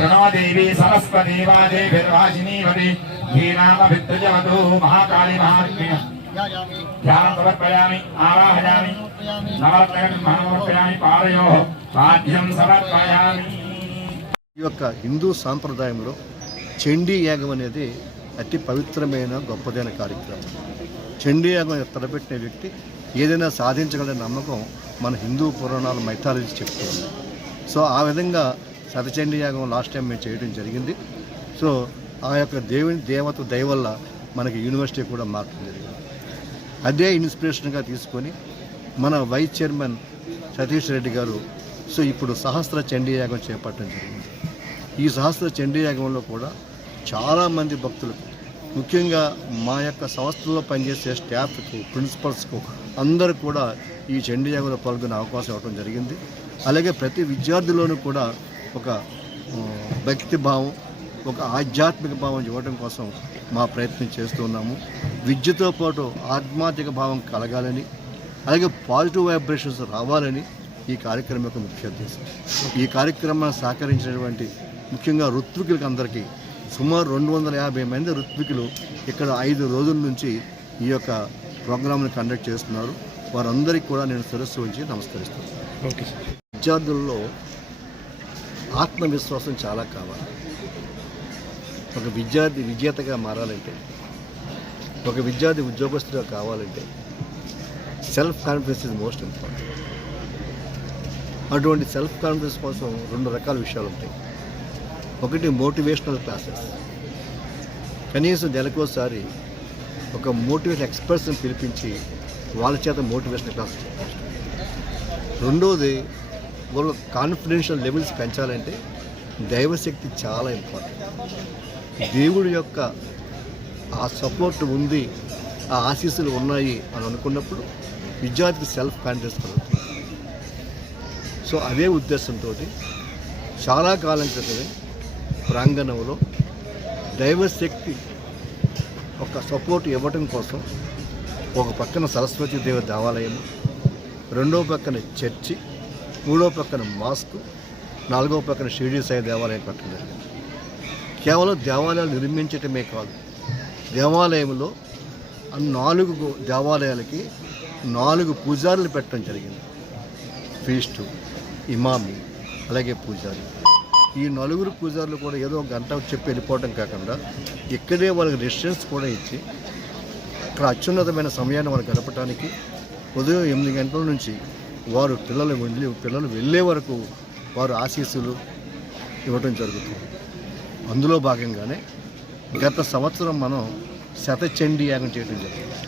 प्रणो देवी सरस्वती वाजेभिर्वाजिनीवती धीनामभिद्रजवतु महाकाली महालक्ष्मी ध्यानं समर्पयामि आवाहयामि नवरत्नमहामर्पयामि पारयोः पाद्यं समर्पयामि। ఈ యొక్క హిందూ సాంప్రదాయంలో చండీ యాగం అనేది అతి పవిత్రమైన గొప్పదైన కార్యక్రమం. చండీ యాగం తలపెట్టిన వ్యక్తి ఏదైనా సాధించగల నమ్మకం మన హిందూ పురాణాలు మైథాలజీ చెప్తుంది. సో ఆ విధంగా శతచండీ యాగం లాస్ట్ టైం మేము చేయడం జరిగింది. సో ఆ యొక్క దేవత దయ వల్ల మనకి యూనివర్సిటీ కూడా మార్చడం జరిగింది. అదే ఇన్స్పిరేషన్గా తీసుకొని మన వైస్ చైర్మన్ సతీష్ రెడ్డి గారు సో ఇప్పుడు సహస్ర చండీ యాగం చేపట్టడం జరిగింది. ఈ సహస్ర చండీ యాగంలో కూడా చాలామంది భక్తులకు, ముఖ్యంగా మా యొక్క సంస్థల్లో పనిచేసే స్టాఫ్కు, ప్రిన్సిపల్స్కు అందరూ కూడా ఈ చండీ యాగంలో పాల్గొనే అవకాశం ఇవ్వడం జరిగింది. అలాగే ప్రతి విద్యార్థిలోనూ కూడా ఒక భక్తి భావం, ఒక ఆధ్యాత్మిక భావం ఇవ్వడం కోసం మా ప్రయత్నం చేస్తూ ఉన్నాము. విద్యతో పాటు ఆధ్యాత్మిక భావం కలగాలని, అలాగే పాజిటివ్ వైబ్రేషన్స్ రావాలని ఈ కార్యక్రమం యొక్క ముఖ్య ఉద్దేశం. ఈ కార్యక్రమాన్ని సహకరించినటువంటి ముఖ్యంగా ఋత్వికులకు అందరికీ సుమారు 250 మంది ఋత్వికులు ఇక్కడ 5 రోజుల నుంచి ఈ యొక్క ప్రోగ్రామ్ని కండక్ట్ చేస్తున్నారు. వారందరికీ కూడా నేను శిరస్సు ఉంచి నమస్కరిస్తున్నాను. ఓకే. విద్యార్థుల్లో ఆత్మవిశ్వాసం చాలా కావాలి. ఒక విద్యార్థి విజేతగా మారాలంటే, ఒక విద్యార్థి ఉద్యోగస్తుగా కావాలంటే self confidence is most important. అటువంటి సెల్ఫ్ కాన్ఫిడెన్స్ కోసం 2 రకాల విషయాలు ఉంటాయి. ఒకటి మోటివేషనల్ క్లాసెస్, కనీసం నెలకోసారి ఒక మోటివేషన్ ఎక్స్పర్ట్స్ని పిలిపించి వాళ్ళ చేత మోటివేషనల్ క్లాసెస్ చెప్పాలి. రెండోది వాళ్ళ కాన్ఫిడెన్షియల్ లెవెల్స్ పెంచాలంటే దైవశక్తి చాలా ఇంపార్టెంట్. దేవుడి యొక్క ఆ సపోర్ట్ ఉంది, ఆ ఆశీస్సులు ఉన్నాయి అని అనుకున్నప్పుడు విద్యార్థికి సెల్ఫ్ కాన్ఫిడెన్స్ కలుగుతుంది. సో అదే ఉద్దేశంతో చాలా కాలం క్రితమే ప్రాంగణంలో దైవశక్తి ఒక సపోర్ట్ ఇవ్వటం కోసం ఒక పక్కన సరస్వతీదేవి దేవాలయం, రెండో పక్కన చర్చి, మూడో పక్కన మాస్క్, 4వ పక్కన షిరిడీ సాయి దేవాలయం కట్టడం జరిగింది. కేవలం దేవాలయాలు నిర్మించటమే కాదు, దేవాలయంలో 4 దేవాలయాలకి 4 పూజారులు పెట్టడం జరిగింది. ప్రీస్టు, ఇమామి, అలాగే పూజారి. ఈ 4 పూజారులు కూడా ఏదో గంట చెప్పి వెళ్ళిపోవడం కాకుండా ఇక్కడే వాళ్ళకి రెసిడెన్స్ కూడా ఇచ్చి అక్కడ అత్యున్నతమైన సమయాన్ని వాళ్ళు గడపడానికి ఉదయం 8 గంటల నుంచి వారు పిల్లలు వెళ్ళే వరకు వారు ఆశీస్సులు ఇవ్వటం జరుగుతుంది. అందులో భాగంగానే గత సంవత్సరం మనం శతచండీ యాగం చేయడం జరిగింది.